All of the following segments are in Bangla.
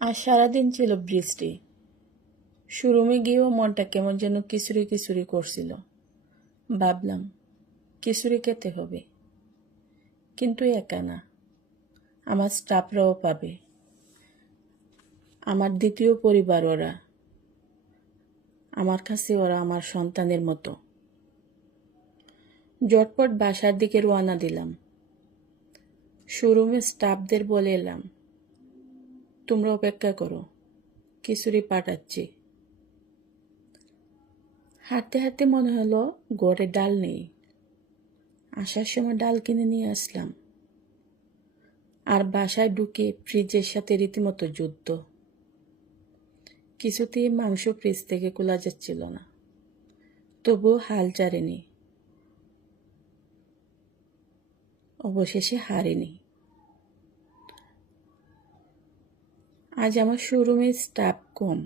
আর সারাদিন ছিল বৃষ্টি। শোরুমে গিয়েও মনটা কেমন যেন কিচুরি কিচুরি করছিল। ভাবলাম খিচুড়ি খেতে হবে, কিন্তু একা না, আমার স্টাফরাও পাবে। আমার দ্বিতীয় পরিবার ওরা, আমার কাছে ওরা আমার সন্তানের মতো। ঝটপট বাসার দিকে রওনা দিলাম। শোরুমের স্টাফদের বলে এলাম, তোমরা অপেক্ষা করো, খিচুড়ি পাঠাচ্ছি। হাঁটতে হাঁটতে মনে হলো ঘরে ডাল নেই। আসার সময় ডাল কিনে নিয়ে আসলাম। আর বাসায় ঢুকে ফ্রিজের সাথে রীতিমতো যুদ্ধ। কিছুতেই মাংস ফ্রিজ থেকে খোলা যাচ্ছিল না, তবুও হাল ছাড়েনি। অবশেষে হারিনি। আজ আমার শোরুমে স্টাফ কম,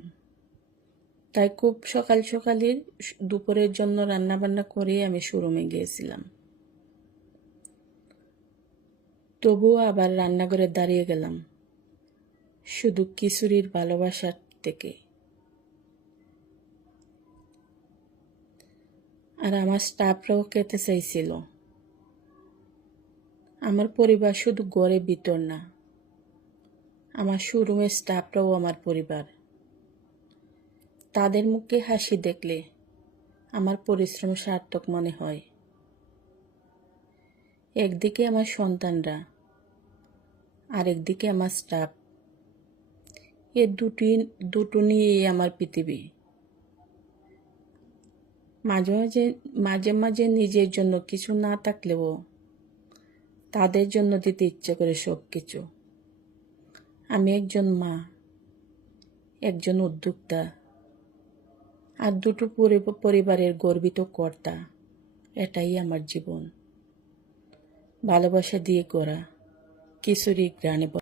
তাই খুব সকাল সকালই দুপুরের জন্য রান্নাবান্না করে আমি শোরুমে গিয়েছিলাম। তবুও আবার রান্নাঘরে দাঁড়িয়ে গেলাম, শুধু খিচুড়ির ভালোবাসার থেকে। আর আমার স্টাফরাও খেতে চাইছিল। আমার পরিবার শুধু ঘরে ভিতর না, আমার শোরুমের স্টাফরাও আমার পরিবার। তাদের মুখে হাসি দেখলে আমার পরিশ্রম সার্থক মনে হয়। একদিকে আমার সন্তানরা, আরেকদিকে আমার স্টাফ। এ দুটো নিয়েই আমার পৃথিবী। মাঝে মাঝে নিজের জন্য কিছু না থাকলেও তাদের জন্য দিতে ইচ্ছে করে সব কিছু। আমি একজন মা, একজন উদ্যোক্তা, আর দুটো পরিবারের গর্বিত কর্তা। এটাই আমার জীবন, ভালোবাসা দিয়ে গড়া খিচুড়ি গ্রানে।